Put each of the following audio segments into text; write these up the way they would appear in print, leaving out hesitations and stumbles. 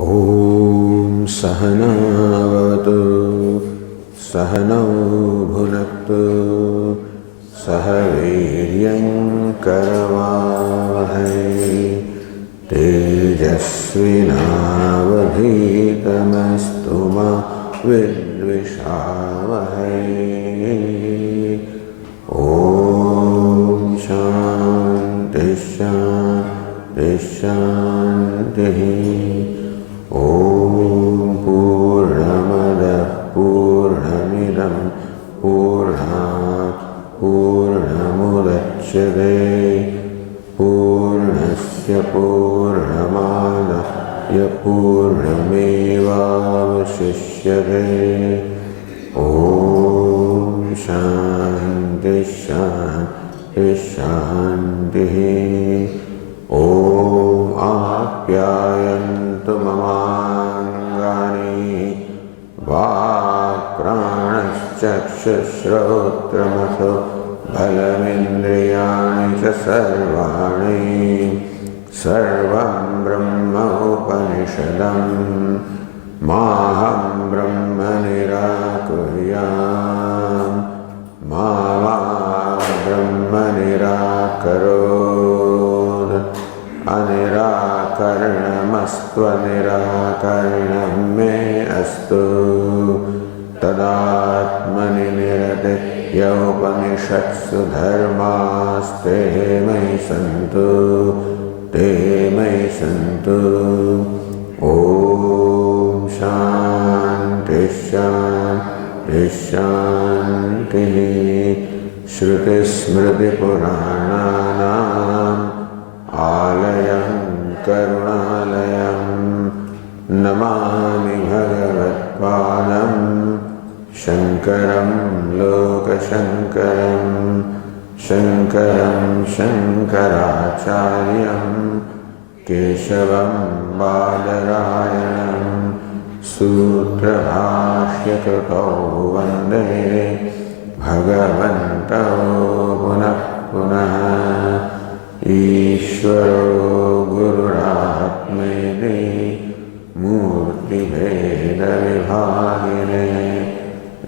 ॐ सहनावतु सहनौ भुनक्तु सह वीर्यं करवावहै तेजस्विनावधीतमस्तु मा विद्विषावहै। ॐ शान्ति शान्ति शान्तिः। ॐ पूर्णमदः पूर्णमिदं पूर्णात् पूर्णमुदच्यते पूर्णस्य पूर्णमादाय पूर्णमेवावशिष्यते। ॐ शान्ति शान्ति शान्तिः। ॐ आप्यायन्तु ममाङ्गानि वाक्प्राणश्चक्षुश्रोत्रमथो बलमिन्द्रियाणि च सर्वाणि सर्वं ब्रह्म उपनिषदम् माहं ब्रह्म निराकुर्याम् मा ब्रह्म निराकरोत्। अनिराकरणमस्त्वनिराकरणं मे अस्तु तदात्मनि निरतिर्यौपनिषत्सु धर्मास्ते मयि सन्तु ते मयि सन्तु। ॐ शान्ति शान्ति शान्तिः। श्रुतिस्मृतिपुराणानाम् आलयं करुणालयं नमामि भगवत्पादं शङ्करं लोकशङ्करं शङ्करं शङ्कराचार्यं केशवं बादरायणं सूत्रभाष्यकृतौ वन्दे भगवन्तौ पुनः पुनः। ईश्वरो गुरुरात्मेति मूर्तिभेदविभागिने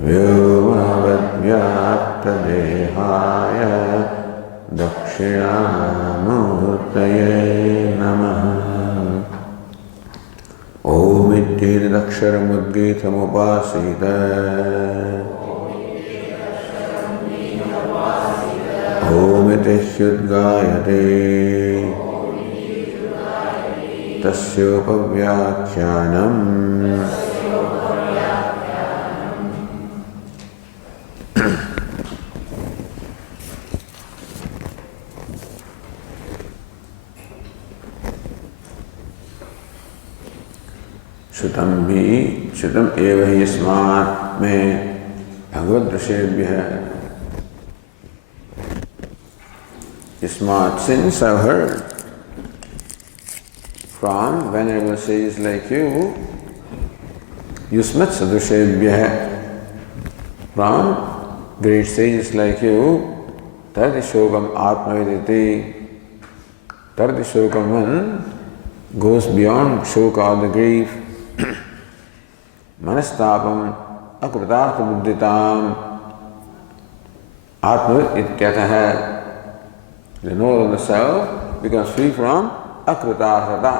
व्योमवद्व्याप्तदेहाय दक्षिणामूर्तये नमः। ओमित्येतदक्षरमुद्गीतमुपासीत ओमिति ह्युद्गायते तस्योपव्याख्यानम्। श्रुतम् एव हि यस्मात् में Bhagavad ऋषिभ्यः Yasmat, since I've heard from venerable sages like you, Yusmat Sadrushebhyah, from great sages like you, Tardishokam Atmaviditi, Tardishokam one goes beyond shoka, the grief, Manastapam Akritartha Buddhitam, Atmavid Ityataha. The knower of the self becomes free from akritarthata,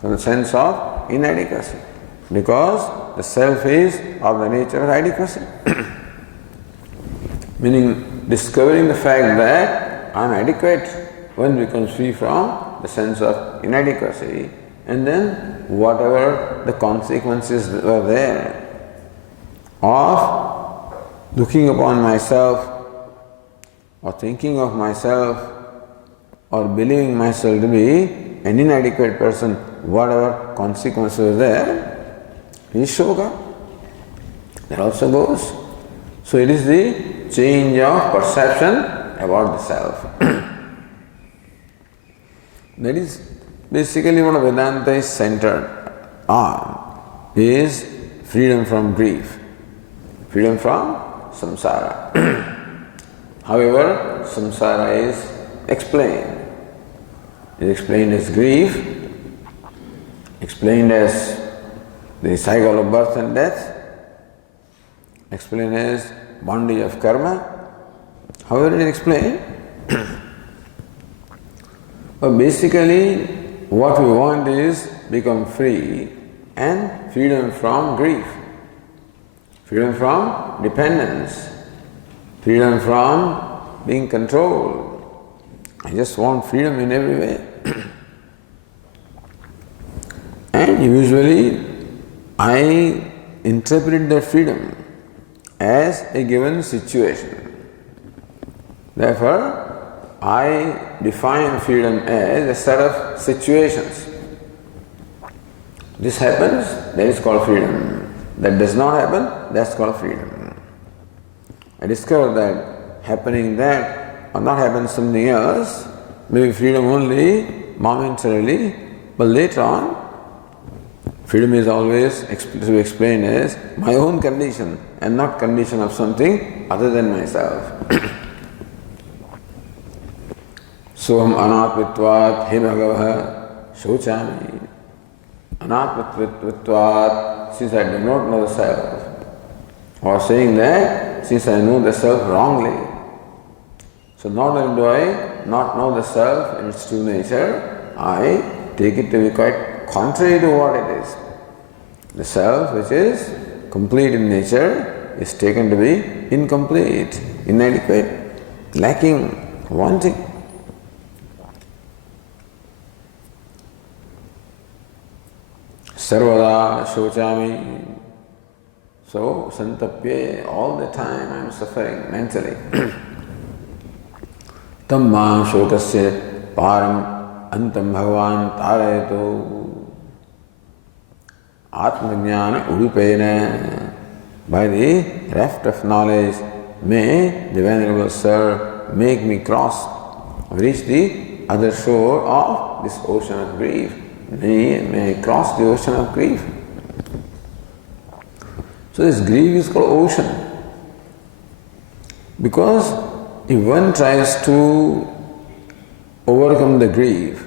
from the sense of inadequacy, because the self is of the nature of adequacy. Meaning, discovering the fact that I am adequate, one becomes free from the sense of inadequacy, and then whatever the consequences were there of looking upon myself, or thinking of myself, or believing myself to be an inadequate person, whatever consequences there, is shoka. That also goes. So it is the change of perception about the self. That is basically what Vedanta is centered on, is freedom from grief, freedom from samsara. However, samsara is explained. It is explained as grief explained as the cycle of birth and death, explained as bondage of karma. However it is explained, but basically what we want is become free and freedom from grief, freedom from dependence, freedom from being controlled. I just want freedom in every way. And usually I interpret that freedom as a given situation. Therefore, I define freedom as a set of situations. This happens, that is called freedom. That does not happen, that's called freedom. I discovered that happening that or not happen something else may be freedom only momentarily, but later on, freedom is always to be explained as my own condition and not condition of something other than myself. Soham anatmitvat he bhagavah shochami. Anatmitvat, since I do not know the self, or saying that since I know the self wrongly. So not only do I not know the self in its true nature, I take it to be quite contrary to what it is. The self, which is complete in nature, is taken to be incomplete, inadequate, lacking, wanting. Sarvada shochami. So, santapye, all the time I am suffering mentally. Tamma shokasya param antam bhagavan tarayato. Atmajnana udupena. By the raft of knowledge, may the Venerable Sir make me reach the other shore of this ocean of grief. May I cross the ocean of grief. So this grief is called ocean. Because if one tries to overcome the grief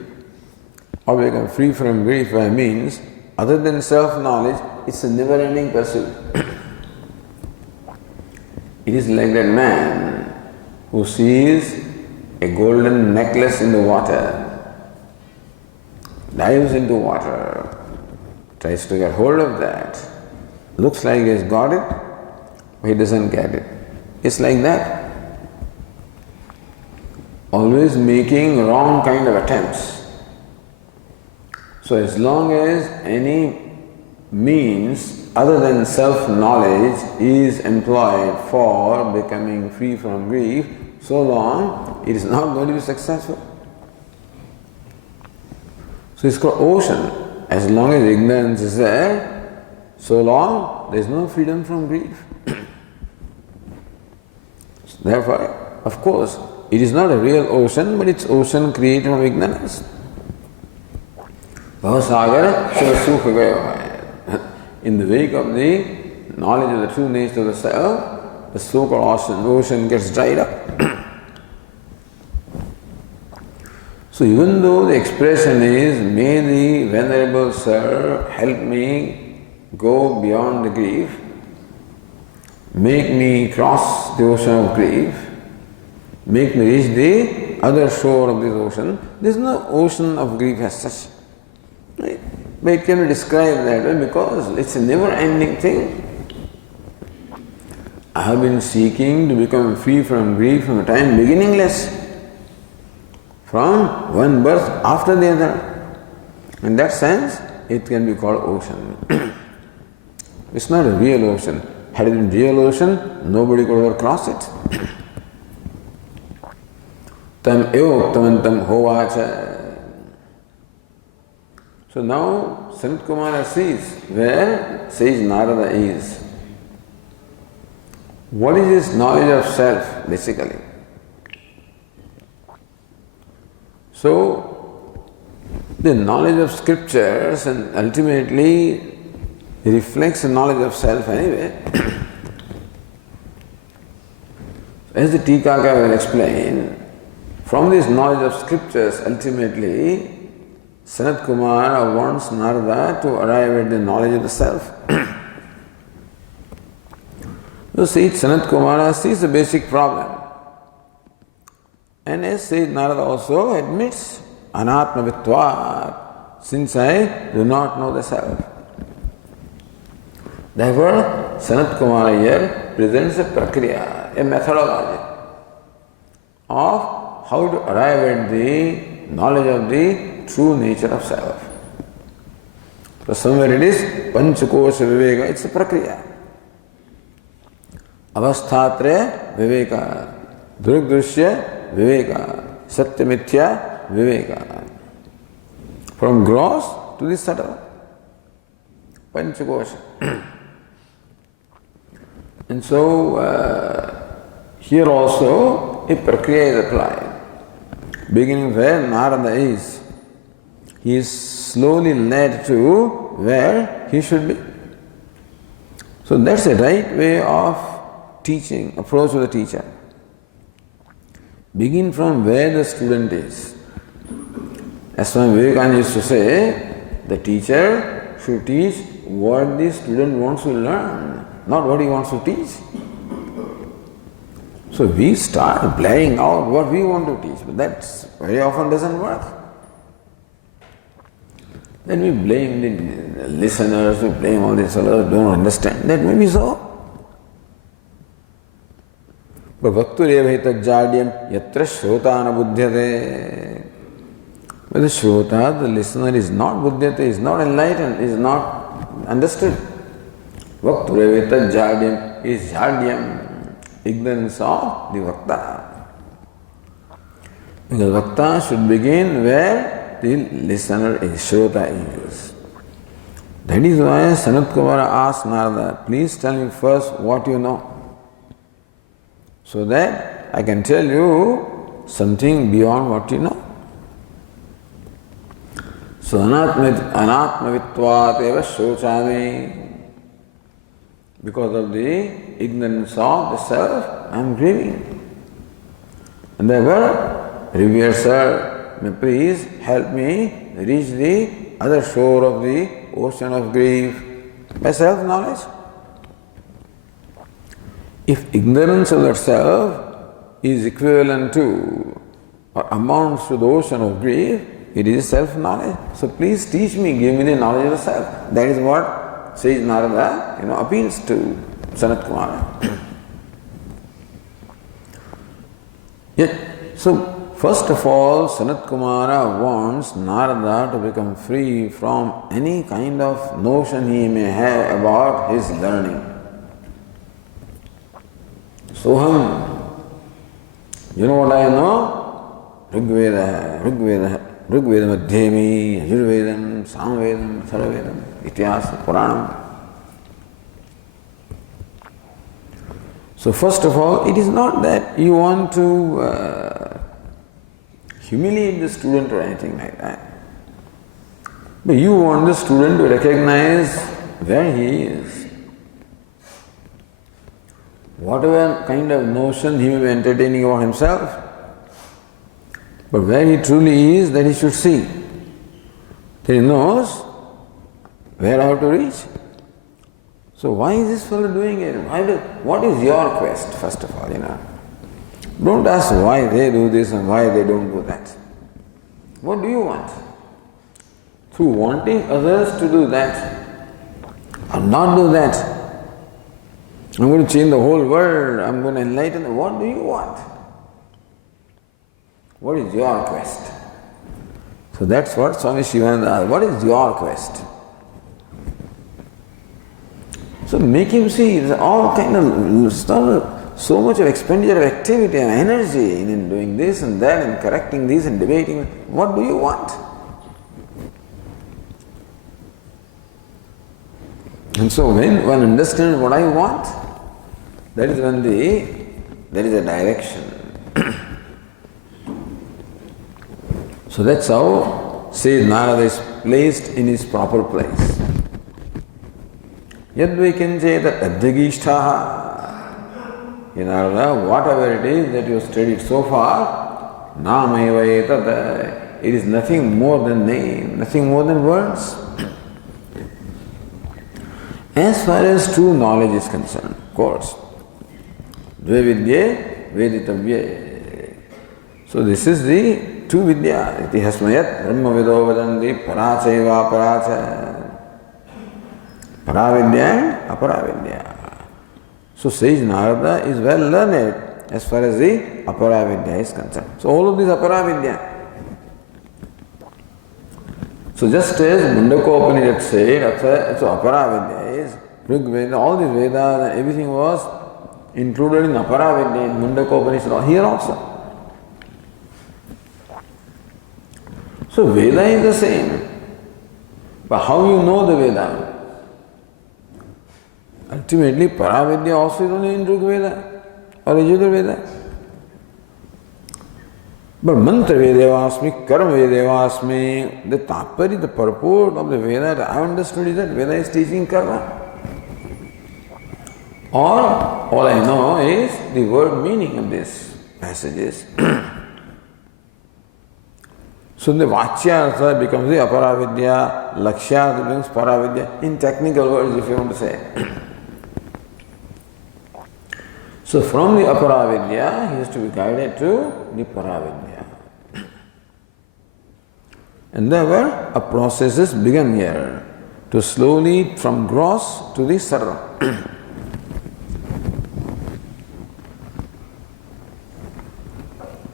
or become free from grief by means other than self-knowledge, it's a never-ending pursuit. It is like that man who sees a golden necklace in the water, dives into water, tries to get hold of that, looks like he has got it, but he doesn't get it. It's like that. Always making wrong kind of attempts. So as long as any means other than self-knowledge is employed for becoming free from grief, so long it is not going to be successful. So it's called ocean. As long as ignorance is there, so long there is no freedom from grief. Therefore, of course, it is not a real ocean, but it's ocean created from ignorance. In the wake of the knowledge of the true nature of the self, the so-called ocean gets dried up. So even though the expression is, may the Venerable Sir help me go beyond the grief, make me cross the ocean of grief, make me reach the other shore of this ocean, there is no ocean of grief as such. Right? But it can be described that way because it's a never-ending thing. I have been seeking to become free from grief from a time beginningless, from one birth after the other. In that sense, it can be called ocean. It's not a real ocean. Had it been real ocean, nobody could ever cross it. Tam evoktamantam hovacha. So now Sant Kumara sees where sage Narada is. What is his knowledge of self, basically? So, the knowledge of scriptures and ultimately reflects the knowledge of self anyway. As the Tikaka will explain, from this knowledge of scriptures ultimately Sanat Kumara wants Narada to arrive at the knowledge of the self. You see, Sanat Kumara sees the basic problem. And as says Narada also admits, Anatmavitvat, since I do not know the self. Therefore, Sanat Kumara here presents a prakriya, a methodology of how to arrive at the knowledge of the true nature of self. So somewhere it is Panchakosha Viveka, it's a prakriya. Avasthatre Viveka, Durugdrishya Viveka, Satyamithya Viveka. From gross to the subtle. Panchakosha. And so, here also a prakriya is applied. Beginning where Narada is, he is slowly led to where he should be. So that's the right way of teaching, approach to the teacher. Begin from where the student is. As Swami Vivekananda used to say, the teacher should teach what the student wants to learn, not what he wants to teach. So we start blaring out what we want to teach, but that very often doesn't work. Then we blame the listeners, we blame all these others who don't understand. That may be so. But Vaktureva Jadyam Yatra Shrotana Buddhyate. But the Shrota, the listener, is not Buddhyate, is not enlightened, is not understood. Vaktureva Jadyam is Jadyam, ignorance of the Vakta. Because Vakta should begin where the listener is, Shrota is. That is why Sanat Kumara asked Narada, please tell me first what you know, so that I can tell you something beyond what you know. So anatmavitvat eva shochami. Because of the ignorance of the self, I am grieving. And therefore, revered sir, may please help me reach the other shore of the ocean of grief by self-knowledge. If ignorance of that self is equivalent to or amounts to the ocean of grief, it is self-knowledge. So please teach me, give me the knowledge of the self. That is what says Narada, appeals to Sanat Kumara. Yet, so first of all, Sanat Kumara wants Narada to become free from any kind of notion he may have about his learning. Soham, you know what I know? Rigveda Madhyami, Yajurvedam, Samvedam, Sarvedam, Ityasa, Puranam. So first of all, it is not that you want to humiliate the student or anything like that. But you want the student to recognize where he is. Whatever kind of notion he may be entertaining about himself, but where he truly is, that he should see. That he knows where I have to reach. So why is this fellow doing it? What is your quest, first of all, Don't ask why they do this and why they don't do that. What do you want? Through wanting others to do that or not do that, I'm going to change the whole world, I'm going to enlighten them. What do you want? What is your quest? So that's what Swami Shivananda asked. What is your quest? So make him see there's all kind of so much of expenditure of activity and energy in doing this and that and correcting this and debating. What do you want? And so when one understands what I want, that is when there is a direction. So that's how, say, Narada is placed in his proper place. Yadvikincheta adhyagishtaha. Narada, whatever it is that you have studied so far, nameva etat, it is nothing more than name, nothing more than words. As far as true knowledge is concerned, of course, Dve vidye veditavye. So this is the true vidya. Iti hasmayat brahma vido vadanti parachaiva paracha. Paravidya and aparavidya. So sage Narada is well learned as far as the aparavidya is concerned. So all of these aparavidya. So just as Chhandogya Upanishad said, so aparavidya is Rig Veda, all these Vedas and everything was included in aparavidya in Chhandogya Upanishad, here also. So Veda is the same. But how you know the Veda? Ultimately, Paravidya also is only in Rig Veda or Yajur Veda. But Mantra Vedevasmi, Karma Vedevasmi, the Tatpari, the purport of the Veda that I have understood is that Veda is teaching karma. Or all I know is the word meaning of these passages. So the Vachyartha becomes the Aparavidya, Lakshyartha becomes Paravidya, in technical words if you want to say. So from the Aparavidya, he has to be guided to the Paravidya. And therefore, a process is begun here to slowly from gross to the subtle.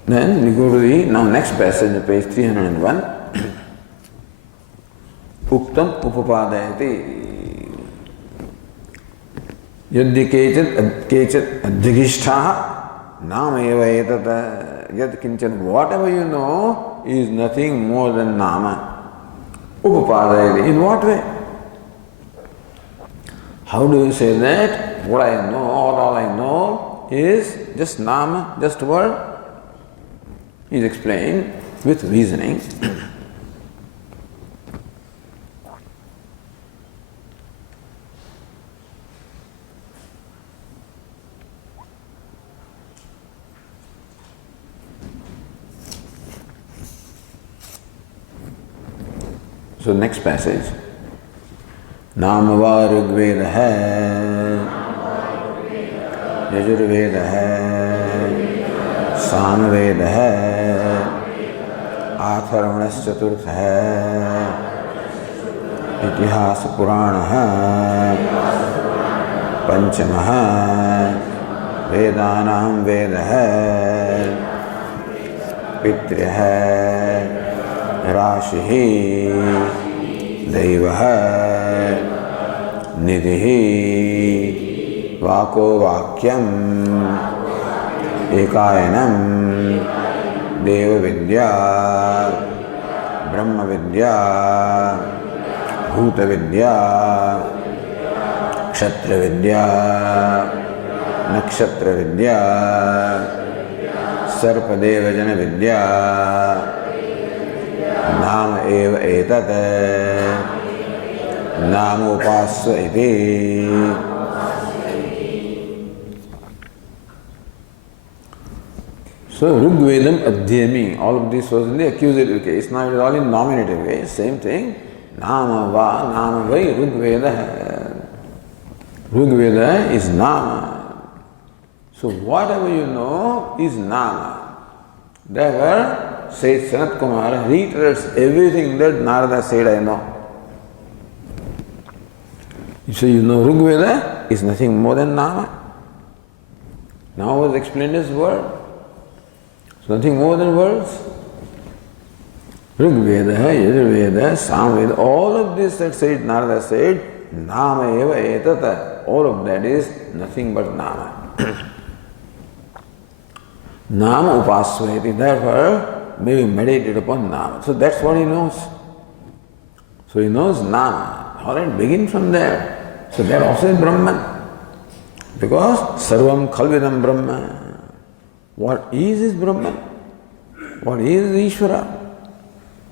Then we go to the now next passage, page 301. Uktam upapadayati. Yadhi kechat adhigishtaha nama eva etata. Yad kinchan, whatever you know is nothing more than nama. Upapadayati. In what way? How do you say that? What I know, all I know is just nama, just word. Is explained with reasoning. So next passage. Namava Rigveda hai, Yajurveda hai, Samaveda hai, आथर्वणश्च चतुर्थ है, इतिहास पुराण है, पंचम है, वेदानां वेद है, पितृ है, राशि दैव है, निधि वाको वाक्यम एकायनम देव विद्या ब्रह्म विद्या भूत विद्या क्षत्र विद्या नक्षत्र विद्या सर्पदेवजन विद्या नाम एव एतत् नामोपास्य इति. So Rigvedam Adhyami, all of this was in the accusative case, now it is all in nominative way, same thing. Nama va, nama vai, Rigveda. Rigveda is nama. So whatever you know is nama. Therefore, says Sanat Kumar reiterates everything that Narada said, I know. So you know Rigveda is nothing more than nama. Now was explained as word. Nothing more than words. Rig Veda, Yajurveda, Samveda, all of this that said, Narada said, Nama eva etata, all of that is nothing but Nama. Nama upasvayati, therefore may be meditated upon Nama. So that's what he knows. So he knows Nama. Alright, begin from there. So that also is Brahman. Because Sarvam Khalvidam Brahma. What is Brahman? What is Ishvara?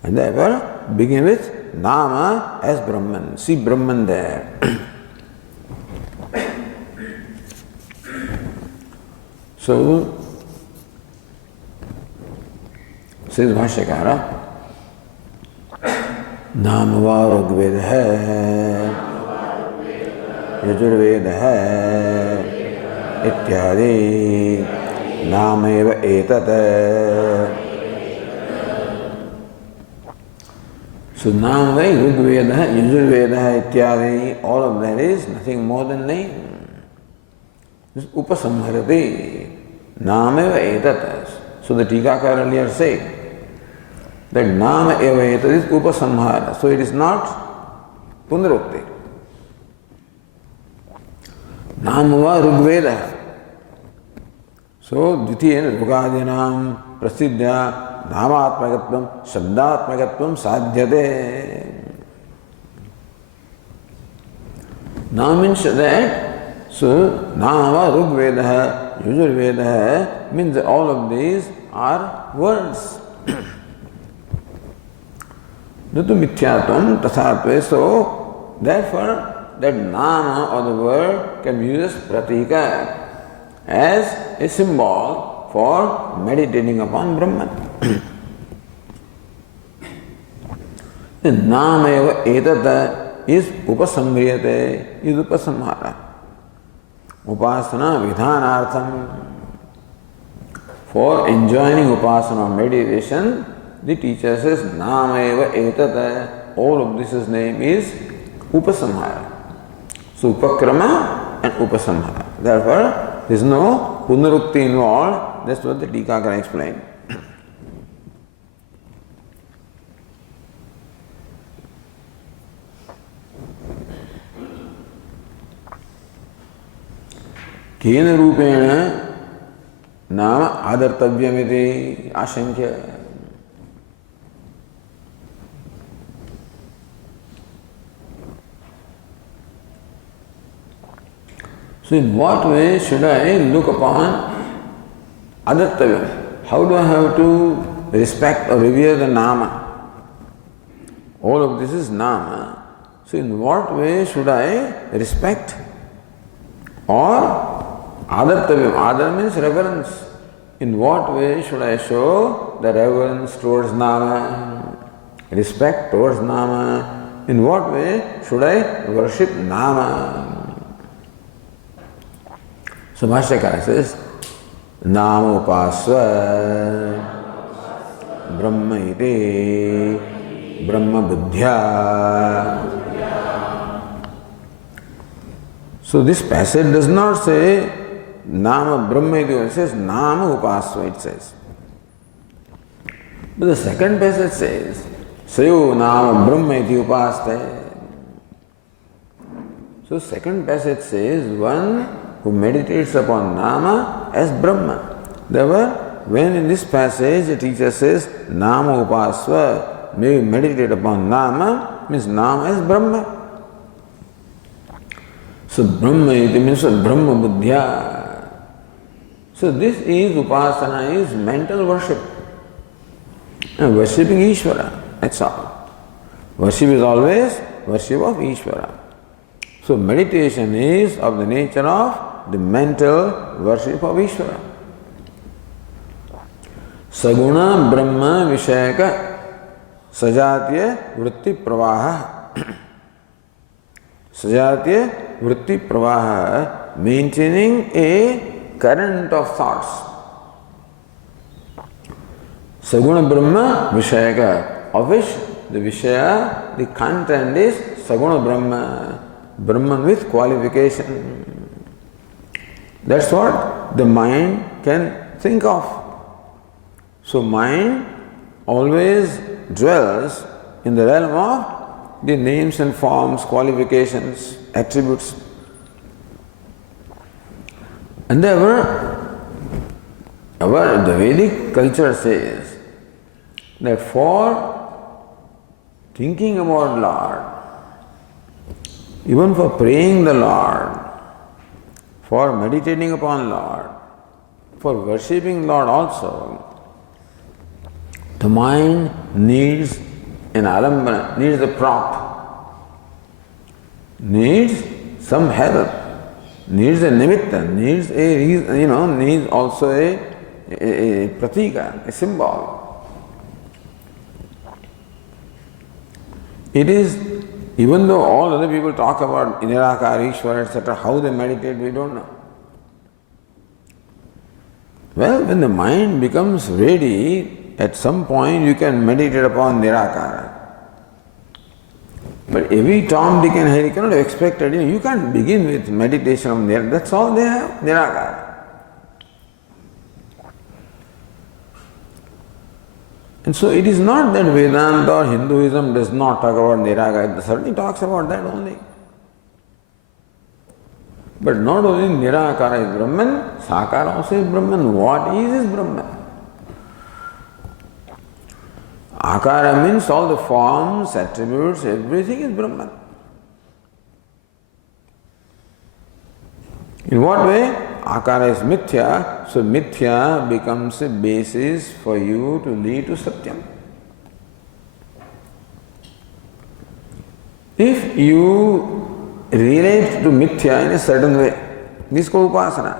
And therefore, begin with Nama as Brahman. See Brahman there. So, says Bhashyakara, नाम व ऋग्वेद है, यजुर्वेद है इत्यादि नामेव एतत्. So नाम है ऋग्वेद है, यजुर्वेद है इत्यादि, all of that is nothing more than name. Upasamharati nameva etat. So the Tikakar earlier said that nama eva etat is upasamhara. So it is not punarukti. Namava Rugveda. So Dvitiya Rugadinam Prasidhya Namatmakatvam Shabdatmakatvam Sadhyate. Now means that, so Nama Rugveda, Yajurveda means that all of these are words. Natu mithyatvam tathatve. So therefore that Nama or the word can be used as pratika, as a symbol for meditating upon Brahman. The Nama eva etata is upasamhriyate, is upasamhara. Upasana vidhanartham. For enjoining upasana meditation, the teacher says Nama eva etata. All of this name is upasamhara. So upakrama and upasamhara. Therefore, there is no punarukti involved. That's what the Tikakara explained. केन रूपेण नाम आदर्तव्यमिति आशंक्य. So in what way should I look upon adartavyam? How do I have to respect or revere the nama? All of this is nama. So in what way should I respect or adartavyam? Adar means reverence. In what way should I show the reverence towards nama, respect towards nama? In what way should I worship nama? So Bhashyakara says, Nama upasva Brahma iti Brahma buddhya. So this passage does not say Nama Brahma iti, it says Nama upasva, it says. But the second passage says, Sayo Nama Brahma iti upaste. So second passage says one who meditates upon Nama as Brahma. Therefore, when in this passage the teacher says Nama upasva, may you meditate upon Nama, means Nama as Brahma. So Brahma iti means Brahma buddhya. So this is upasana, is mental worship. And worshipping Ishvara, that's all. Worship is always worship of Ishvara. So meditation is of the nature of the mental worship of Ishvara. Saguna Brahma Vishayaka Sajatya Vritti Pravaha. Sajatya Vritti Pravaha, maintaining a current of thoughts. Saguna Brahma Vishayaka, of which the Vishaya, the content is Saguna Brahma. Brahman with qualification. That's what the mind can think of. So mind always dwells in the realm of the names and forms, qualifications, attributes. And therefore, the Vedic culture says that for thinking about Lord, even for praying the Lord, for meditating upon Lord, for worshipping Lord also, the mind needs an alambana, needs a prop, needs some help, needs a nimitta, needs a reason, needs also a pratika, a symbol. It is, even though all other people talk about Nirakara, Ishvara, etc., how they meditate, we don't know. Well, when the mind becomes ready, at some point you can meditate upon Nirakara. But every Tom, Dick and Harry cannot expect it. You can't begin with meditation on Nirakara. That's all they have, Nirakara. And so it is not that Vedanta or Hinduism does not talk about Nirakara. It certainly talks about that only. But not only Nirakara is Brahman, Sakara also is Brahman. What is Brahman? Akara means all the forms, attributes, everything is Brahman. In what way? Akara is mithya, so mithya becomes a basis for you to lead to Satyam. If you relate to mithya in a certain way, this is called upasana.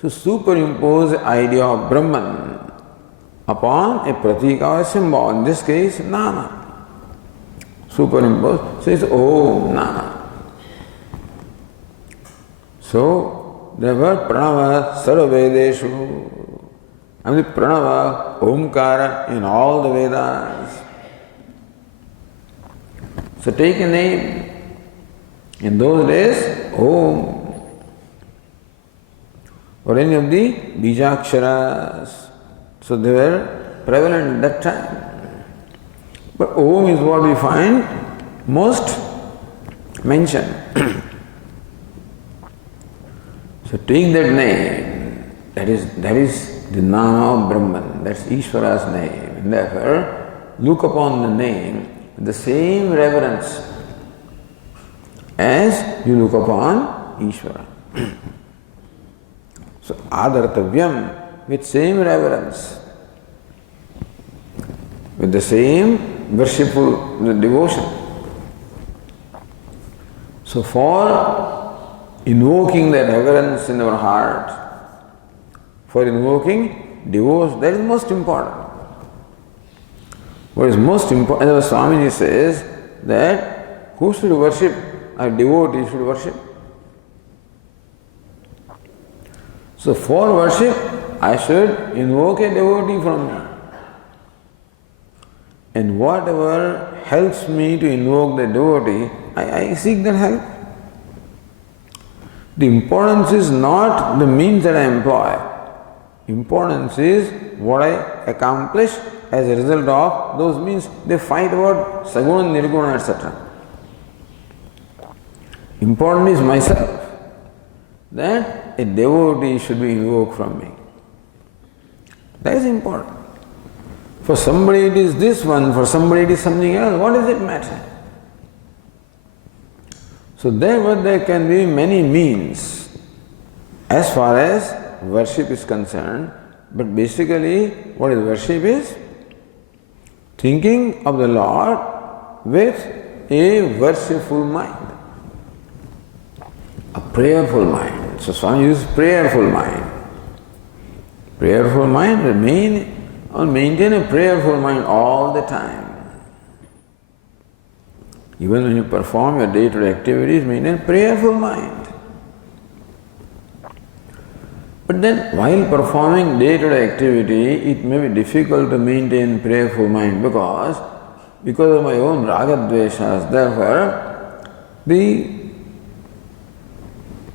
So superimpose the idea of Brahman upon a pratika or a symbol, in this case, Nama. Superimpose, so it's Om Nama. So, there were Pranava Sarvavedeshu. I mean, Pranava, Omkara in all the Vedas. So, take a name. In those days, Om. Or any of the Bijaksharas. So, they were prevalent at that time. But Om is what we find most mentioned. So take that name, that is the Nama of Brahman, that's Ishvara's name. And therefore, look upon the name with the same reverence as you look upon Ishvara. So Adartavyam, with same reverence, with the same worshipful devotion. So for invoking that reverence in our heart, for invoking devotion, that is most important. What is most important, as Swamiji says, that who should worship? A devotee should worship. So for worship, I should invoke a devotee from me. And whatever helps me to invoke the devotee, I seek that help. The importance is not the means that I employ. Importance is what I accomplish as a result of those means. They fight about Saguna, Nirguna, etc. Important is myself. That a devotee should be invoked from me. That is important. For somebody it is this one, for somebody it is something else. What does it matter? So there can be many means as far as worship is concerned, but basically what is worship is thinking of the Lord with a worshipful mind, a prayerful mind. So Swami uses prayerful mind. Prayerful mind, maintain a prayerful mind all the time. Even when you perform your day-to-day activities, maintain a prayerful mind. But then, while performing day-to-day activity, it may be difficult to maintain prayerful mind because of my own ragadveshas. Therefore, the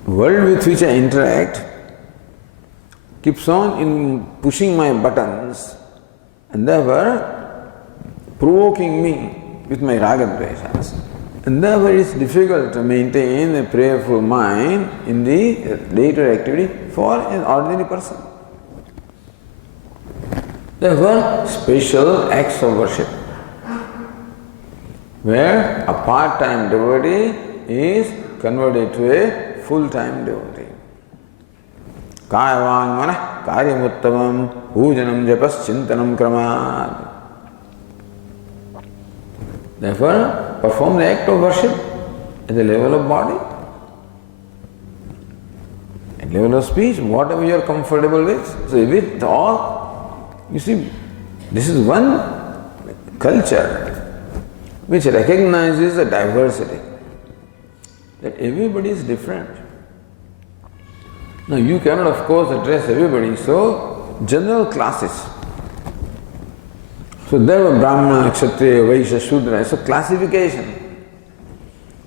world with which I interact keeps on pushing my buttons and therefore provoking me with my ragadveshas. And therefore it is difficult to maintain a prayerful mind in the day-to-day activity for an ordinary person. Therefore, special acts of worship, where a part-time devotee is converted to a full-time devotee. Kayavang manah karyamuttamam pujanam japas chintanam kramat. Therefore, perform the act of worship at the level of body, at the level of speech, whatever you are comfortable with. So with all, you see, this is one culture. which recognizes the diversity, that everybody is different. Now you cannot of course address everybody, so general classes. So there were Brahmana, Kshatriya, Vaishya, Shudra, so classification.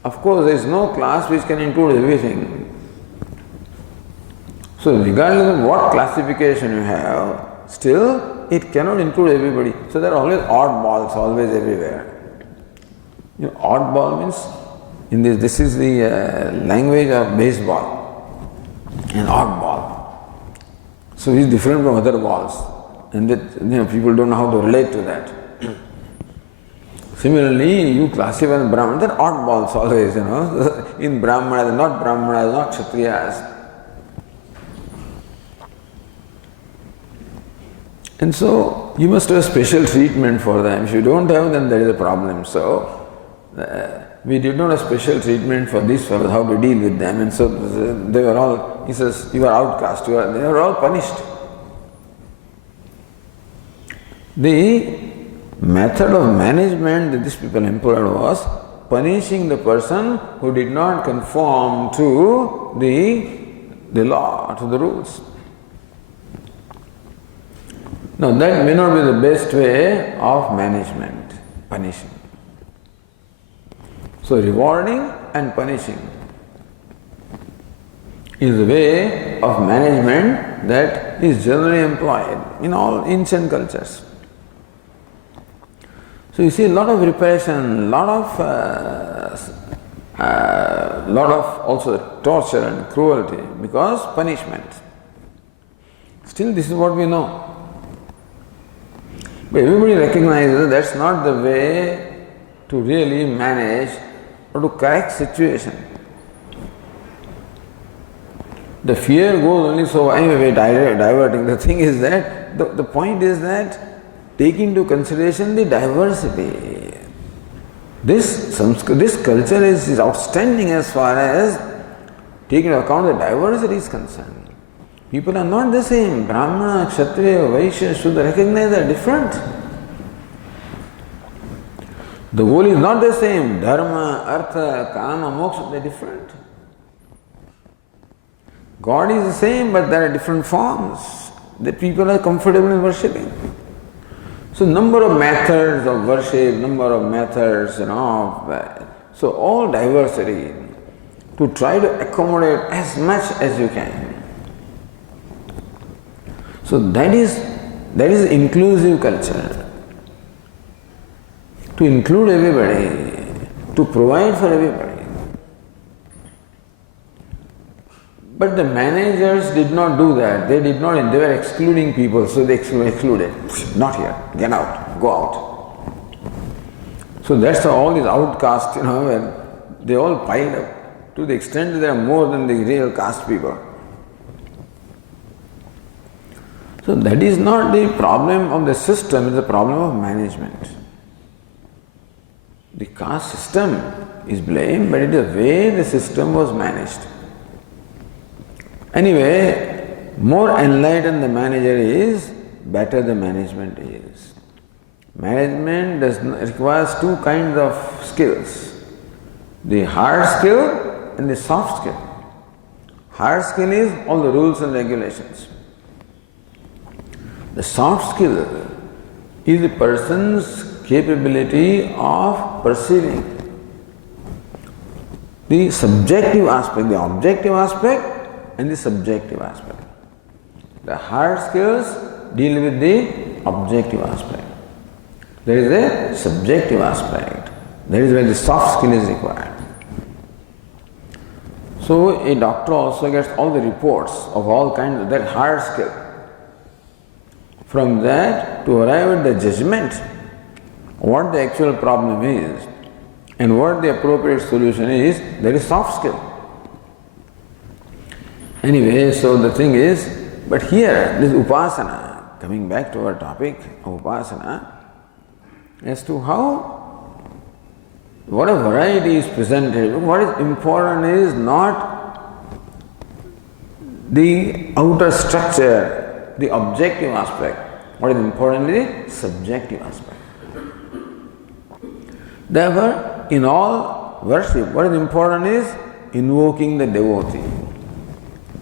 Of course there is no class which can include everything. So regardless of what classification you have, still it cannot include everybody. So there are always oddballs, always everywhere. You know, oddball means, this is the language of baseball, an oddball. So it is different from other balls, and that people don't know how to relate to that. Similarly, you classify the Brahmanas, they're oddballs always, in Brahmanas, not Brahmanas, not Kshatriyas. And so you must have special treatment for them. If you don't have, then there is a problem. So we did not have special treatment for these fellows, how to deal with them. And so they were all, he says, you are outcast, they were all punished. The method of management that these people employed was punishing the person who did not conform to the law, to the rules. Now that may not be the best way of management, punishing. So rewarding and punishing is the way of management that is generally employed in all ancient cultures. So you see a lot of repression, lot of also torture and cruelty because punishment. Still this is what we know. But everybody recognizes that's not the way to really manage or to correct situation. The fear goes only so anyway diverting. The thing is that, the point is that take into consideration the diversity. This culture is outstanding as far as taking into account the diversity is concerned. People are not the same. Brahmana, Kshatriya, Vaishya, Shudra, recognize they are different. The goal is not the same. Dharma, Artha, Kama, Moksha, they are different. God is the same, but there are different forms that people are comfortable in worshipping. So number of methods of worship, number of methods, so all diversity to try to accommodate as much as you can. So that is inclusive culture. To include everybody, to provide for everybody. But the managers did not do that. They were excluding people, so they excluded. Not here, get out, go out. So that's how all these outcasts, where they all piled up to the extent that they are more than the real caste people. So that is not the problem of the system, it's the problem of management. The caste system is blamed, but it is the way the system was managed. Anyway, more enlightened the manager is, better the management is. Management requires two kinds of skills. The hard skill and the soft skill. Hard skill is all the rules and regulations. The soft skill is the person's capability of perceiving the subjective aspect, the objective aspect and the subjective aspect. The hard skills deal with the objective aspect. There is a subjective aspect. That is where the soft skill is required. So a doctor also gets all the reports of all kinds of that hard skill. From that, to arrive at the judgment, what the actual problem is and what the appropriate solution is, there is soft skill. Anyway, so the thing is, but here, this upasana, coming back to our topic of upasana, as to what a variety is presented. What is important is not the outer structure, the objective aspect. What is important is the subjective aspect. Therefore, in all worship, what is important is invoking the devotee.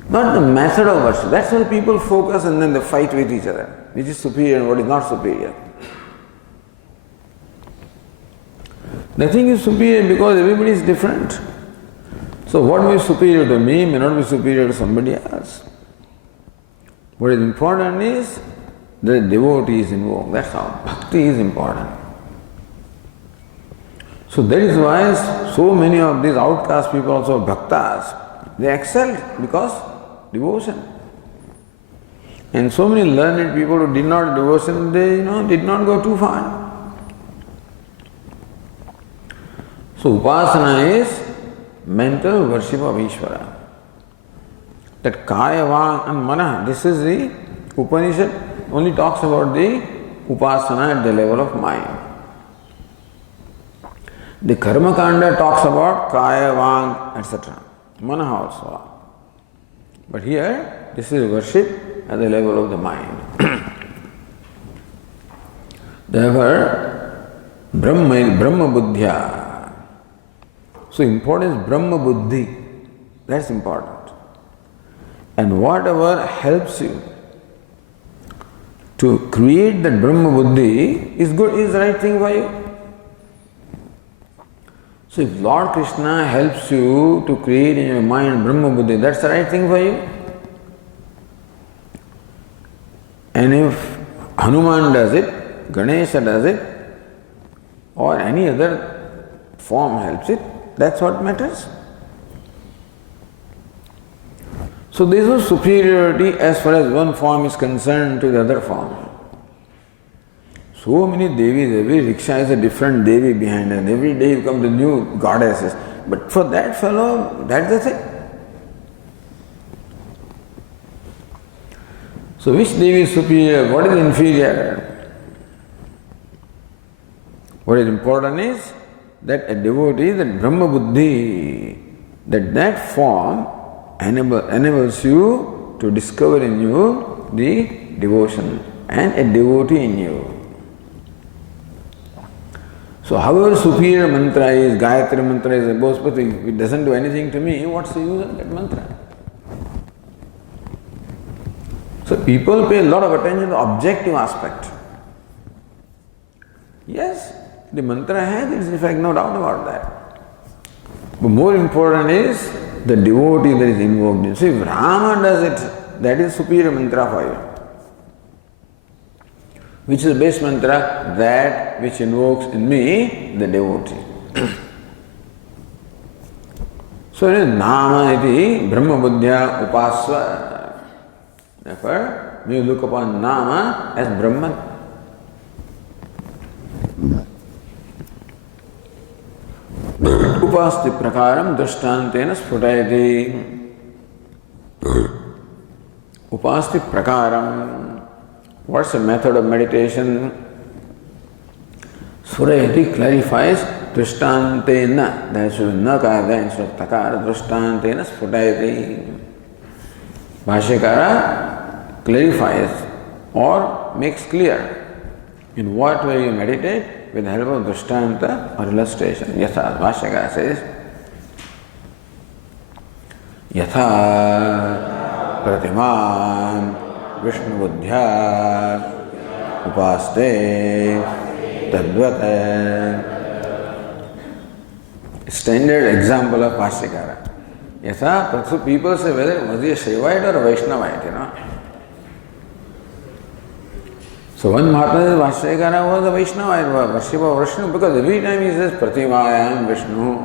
Not the method of worship. That's where people focus and then they fight with each other. Which is superior and what is not superior. Nothing is superior because everybody is different. So what may be superior to me may not be superior to somebody else. What is important is the devotee is invoked. That's how. Bhakti is important. So that is why so many of these outcast people, also bhaktas, they excelled because devotion. And so many learned people who did not devotion, they did not go too far. So upasana is mental worship of Ishvara. That kaya, vang and mana, this is the Upanishad only talks about the upasana at the level of mind. The Karma Kanda talks about kaya, vang, etc. Mana also. But here, this is worship at the level of the mind. Therefore, Brahma Buddhya. So important is Brahma Buddhi. That's important. And whatever helps you to create that Brahma Buddhi is good, is the right thing for you. So if Lord Krishna helps you to create in your mind Brahma Buddhi, that's the right thing for you. And if Hanuman does it, Ganesha does it, or any other form helps it, that's what matters. So there is no superiority as far as one form is concerned to the other form. So many Devis, every rickshaw is a different Devi behind, and every day you come to new goddesses. But for that fellow, that's the thing. So which Devi is superior? What is inferior? What is important is that a devotee, that Brahma Buddhi, that form enables you to discover in you the devotion and a devotee in you. So however superior mantra is, Gayatri mantra is, Bhospati, it doesn't do anything to me, what's the use of that mantra? So people pay a lot of attention to objective aspect. Yes, the mantra has its effect, no doubt about that. But more important is the devotee that is invoked. So if Rama does it, that is superior mantra for you. Which is the best mantra? That which invokes in me the devotee. So it is Nama iti Brahma Buddhya Upasva. Therefore, we look upon Nama as Brahman. Upasti prakaram drishtantena sphutayati. Upasti prakaram. What's the method of meditation? Sphutayati clarifies drishtantena. That should na kara instead of takara. Drishtantena sphutayati. Bhashyakara clarifies or makes clear in what way you meditate with the help of drishtanta or illustration. Yatha, Bhashyakara says, Yatha pratimam Vishnu buddhya upaste tadvata. Standard example of Bhashyakara. Yatha, so people say whether was he a Shaivite or a Vaishnavite, So one Mahatma says Bhashyakara was a Vaishnavite, worship of Vishnu, because every time he says Pratimayam Vishnu.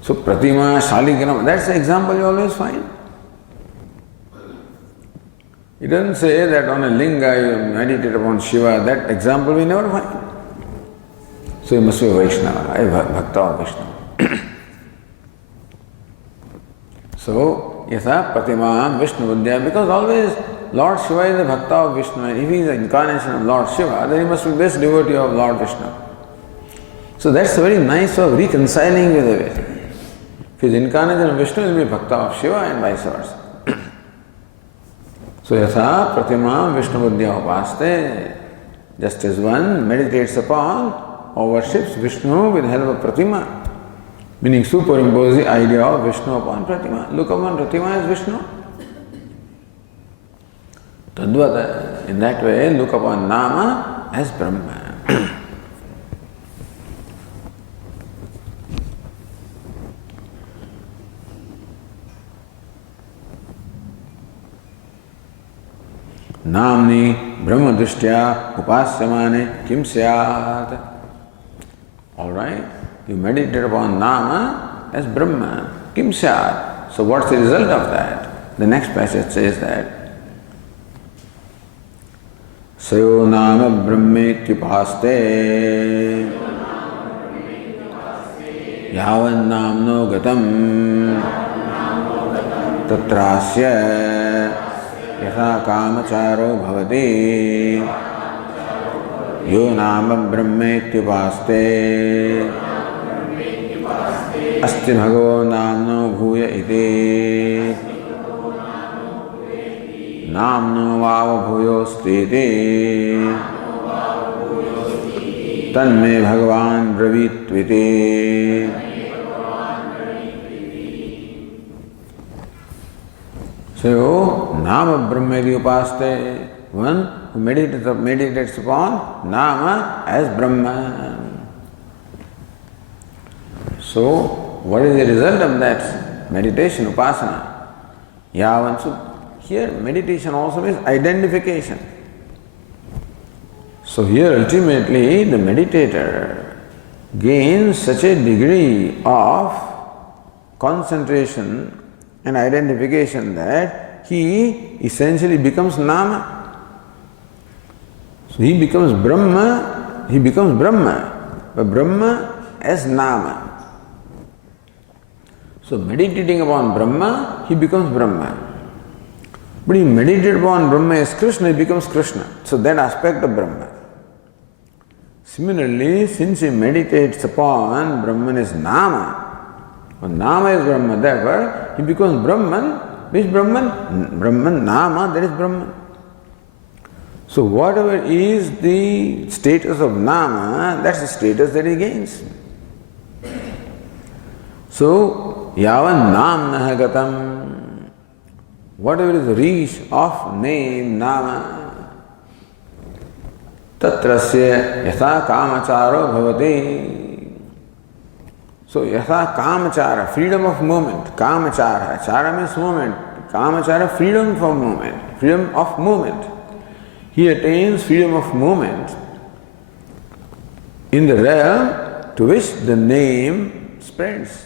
So Pratima, Shaligram, that's the example you always find. He doesn't say that on a linga you meditate upon Shiva, that example we never find. So he must be Vaishnava, a Bhakta of Vishnu. So, Yatha Pratimam Vishnu Buddhya, because always Lord Shiva is the Bhakta of Vishnu, and if he is the incarnation of Lord Shiva, then he must be the best devotee of Lord Vishnu. So that's a very nice way of reconciling with the Vishnu. If he is incarnation of Vishnu, he will be Bhakta of Shiva and vice versa. So Yatha Pratimam Vishnu Buddhya upaste. Just as one meditates upon or worships Vishnu with the help of Pratima, meaning superimpose the idea of Vishnu upon Pratima. Look upon Pratima as Vishnu. Tadvata, in that way, look upon Nama as Brahma. Namni Brahma Drishtya Upasyamane Kim Syat. Alright, you meditate upon Nama as Brahma. Kim Syat. So what's the result of that? The next passage says that Sayo Nama Brahmetyupaste Yavan Namno Gatam Tatrasya यथा कामचारो भवति यो नाम ब्रह्मेत्युपास्ते अस्ति भगवो नाम्नो भूय इति नाम्नो वाव भूयोस्तीति तन्मे भगवान् ब्रवीत्विति. So, Nama Brahmedi Upaste, one who meditates upon Nama as Brahma. So, what is the result of that meditation, Upasana? Yavan. So, here meditation also means identification. So, here ultimately the meditator gains such a degree of concentration and identification that he essentially becomes Nama. So he becomes Brahma, but Brahma as Nama. So meditating upon Brahma, he becomes Brahma. But he meditates upon Brahma as Krishna, he becomes Krishna. So that aspect of Brahma. Similarly, since he meditates upon Brahman as Nama, when Nama is Brahma, therefore he becomes Brahman. Which Brahman? Brahman, Nama, that is Brahman. So whatever is the status of Nama, that's the status that he gains. So, Yavan Namnah Gatam, whatever is the reach of name, Nama, Tatrasya Yatha Kamacharo Bhavati. So, Yatha Kamachara, freedom of movement. Kamachara, Chara means movement. Kamachara, freedom from movement. Freedom of movement. He attains freedom of movement in the realm to which the name spreads.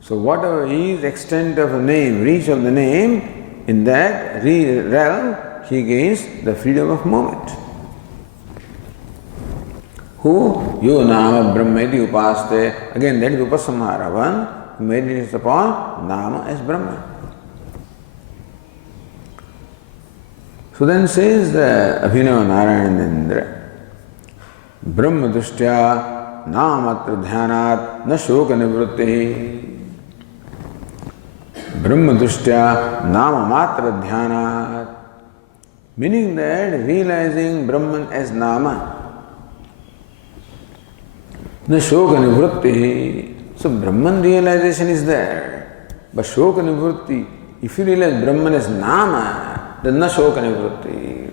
So, whatever is extent of the name, reach of the name, in that realm, he gains the freedom of movement. Who? Yo Nama Brahmeti Upaste. Again, that is Upasamhara. One who meditates upon Nama as Brahma. So then says the Abhinava Narayanendra, Brahma Dushtya Namatra Dhyanat Na Shoka Nivrutti. Brahma Dushtya Nama Matra Dhyanat. Meaning that realizing Brahman as Nama. The Shoka Nivrutti. So Brahman realization is there. But Shoka Nivrutti, if you realize Brahman is Nama, then na Shoka Nivrutti.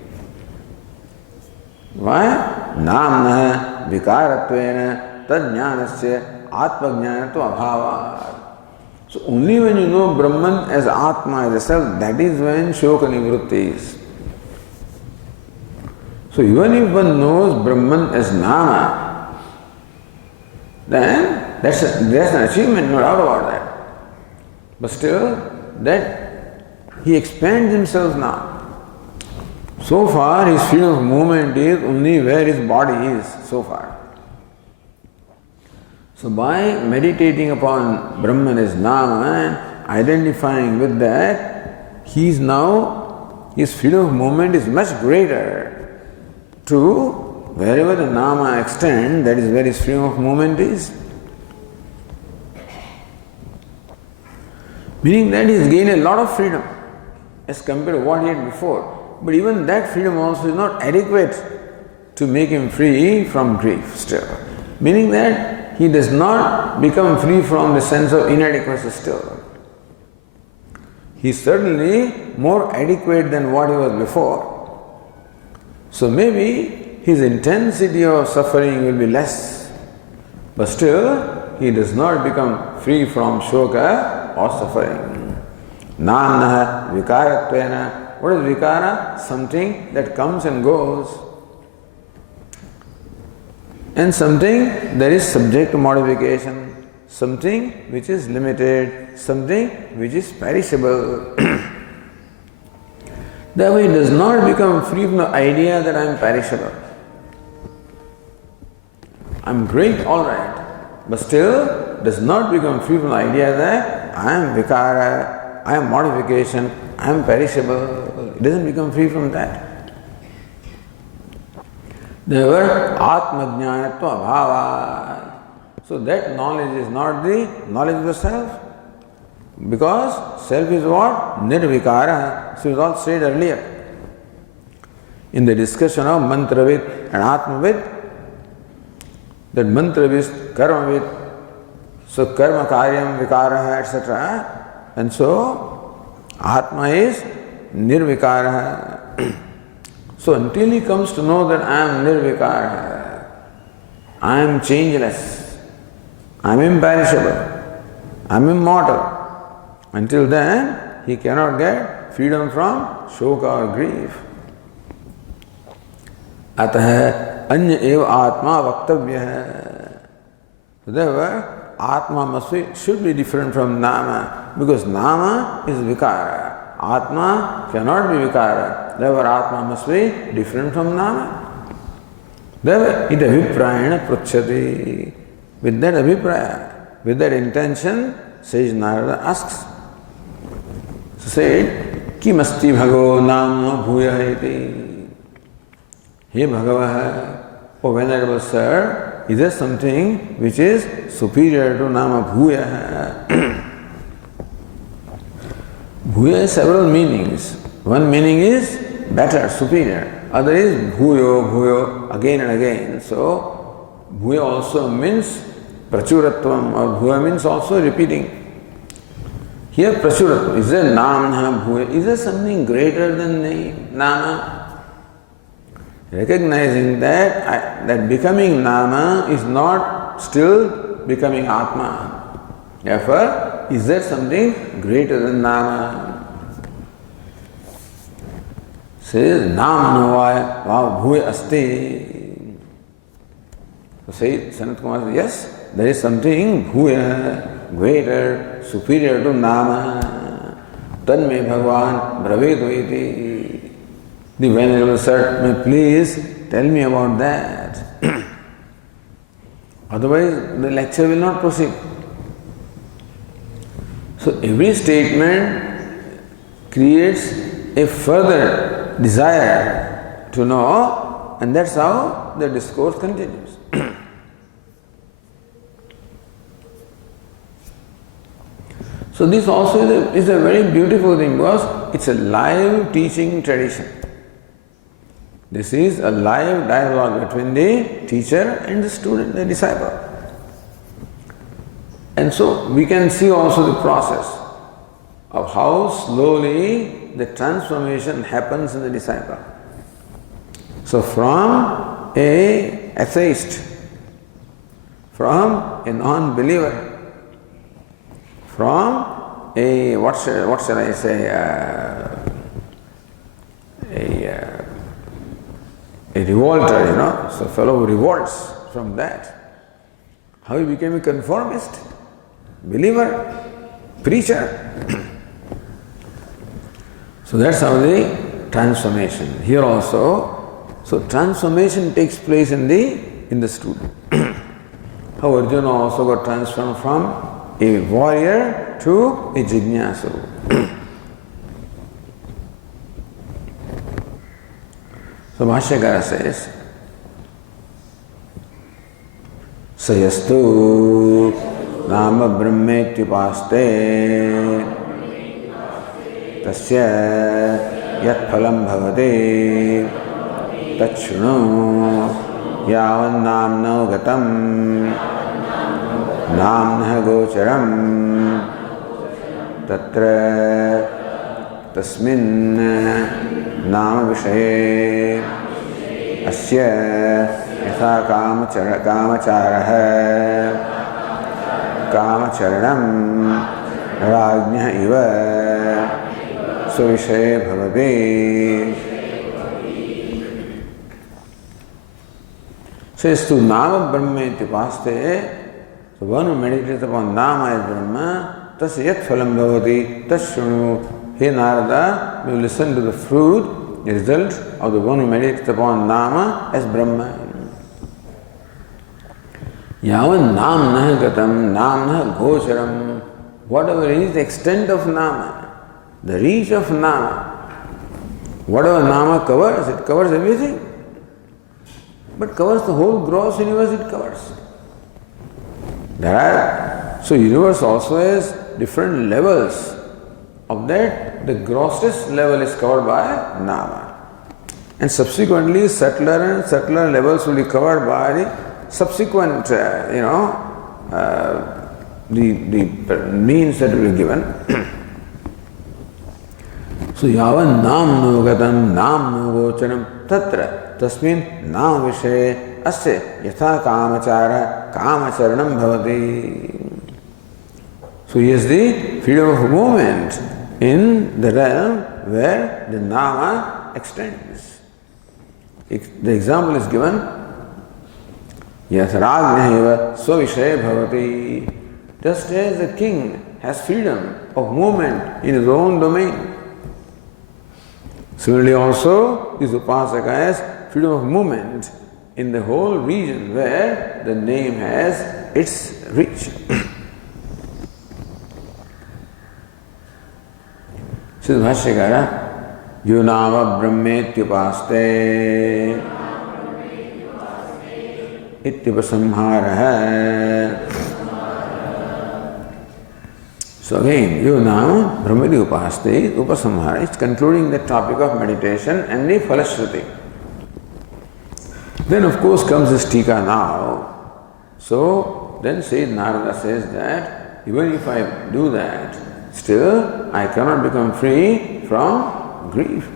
Why? Namna Vikaratvena Tadjnanasya Atmajnanato Abhava. So only when you know Brahman as Atma, as a self, that is when Shoka Nivrutti is. So even if one knows Brahman as Nama, then that's an achievement, no doubt about that. But still, that he expands himself now. So far, his freedom of movement is only where his body is, so far. So by meditating upon Brahman as Nama and identifying with that, his freedom of movement is much greater to wherever the Nama extends, that is where his freedom of movement is. Meaning that he has gained a lot of freedom as compared to what he had before. But even that freedom also is not adequate to make him free from grief still. Meaning that he does not become free from the sense of inadequacy still. He is certainly more adequate than what he was before. So maybe his intensity of suffering will be less, but still he does not become free from shoka or suffering. Namna vikarattvena. What is vikara? Something that comes and goes. And something that is subject to modification. Something which is limited. Something which is perishable. That way he does not become free from the idea that I am perishable. I am great, all right, but still does not become free from the idea that I am vikara, I am modification, I am perishable. It doesn't become free from that. Therefore, atma-jnanatva bhava. So that knowledge is not the knowledge of the self. Because self is what? Nirvikara. So it was all said earlier. In the discussion of mantravid and atmavid, that mantravid, karmavid, so karma karyam, vikara, etc. And so atma is nirvikara. So until he comes to know that I am nirvikara, I am changeless, I am imperishable, I am immortal. Until then, he cannot get freedom from shoka or grief. Atah anya eva atma vaktavya. Therefore, atma should be different from nama, because nama is vikara. Atma cannot be vikara. Therefore, atma must be different from nama. Therefore, it abhiprayana prachyati. With that abhipraya, with that intention, Sage Narada asks. So said, Kimasti bhagav nama bhuya iti. Hey Bhagavah, O Venerable Sir, is there something which is superior to nama bhuya? Bhuya has several meanings. One meaning is better, superior. Other is bhuyo, bhuyo, again and again. So, bhuya also means prachuratvam, or bhuya means also repeating. Here prachuratvam, is there namna bhuya? Is there something greater than name, nama? Recognizing that that becoming nama is not still becoming atma. Therefore, is there something greater than nama? Says namna va bhuya asti. So say Sanat Kumar says, yes, there is something bhuya, greater, superior to nama. Tanme Bhagavan bravedu iti. The Venerable Sir, may please tell me about that. Otherwise, the lecture will not proceed. So, every statement creates a further desire to know, and that's how the discourse continues. So, this also is a very beautiful thing because it's a live teaching tradition. This is a live dialogue between the teacher and the student, the disciple. And so we can see also the process of how slowly the transformation happens in the disciple. So from a atheist, from a non-believer, from a, what shall I say, a revolter, so a fellow who revolts from that. How he became a conformist, believer, preacher. So that's how the transformation. Here also, so transformation takes place in the student. How Arjuna also got transformed from a warrior to a jignasu. So Bhashyakara says, Sayastu Nama Brahmetyupaste Tasya Yat Phalam Bhavate तच्छृणु यावन्नाम्नो गतं नाम्नः गोचरं तत्र तस्मिन् नाम विषये अस्य यथा कामचारः कामचरणं राज्ञः इव स्वविषये भवति. Says to Nama Brahma Itipaste, so one who meditates upon Nama as Brahma, tasya yat phalam bhavati tashrunu. Hey Narada, you listen to the fruit, the result of the one who meditates upon Nama as Brahma. Yavan namnah gatam, namnah gocharam. Whatever is the extent of Nama, the reach of Nama, whatever Nama covers, it covers everything. But covers the whole gross universe, it covers. So universe also has different levels. Of that, the grossest level is covered by Nama. And subsequently, subtler and subtler levels will be covered by the subsequent, the means that will be given. So yavan namno gatam namno gocharam tatra tasmin nam vishe asya yatha kamachara kamacharanam bhavati. So he has the freedom of movement in the realm where the nama extends. The example is given, yatharajnaiva swavishay bhavati. Just as the king has freedom of movement in his own domain, similarly also this upasaka has freedom of movement in the whole region where the name has its reach. Says Bhashyakara, Yunava Brahmetyupaste Ittipasamharaha. So again, Yunava Brahmetyupaste Upasamhara. It's concluding the topic of meditation and the Phalashruti. Then of course comes this Tika now. So then Narada says that even if I do that, still I cannot become free from grief.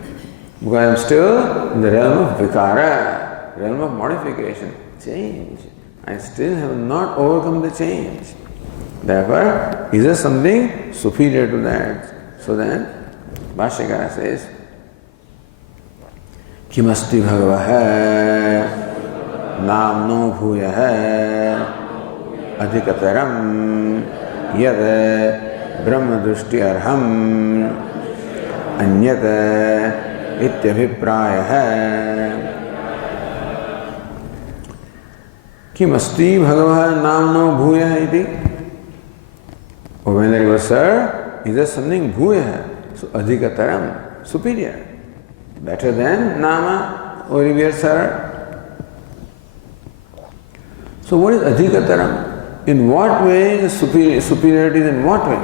Because I am still in the realm of vikara, realm of modification, change. I still have not overcome the change. Therefore, is there something superior to that? So then, Bhashyakara says, Kimasti bhagavaha namno bhuyaha adhikataram yad Brahma Drushti Arham Anyata Ityabhiprayaha. Kimasti Bhagavaha Namno Bhuyaha iti. Or when there was sir, is there something Bhuyaha? So Adhikataram, superior. Better than Nama or revered sir. So what is Adhikataram? In what way is superiority? In what way?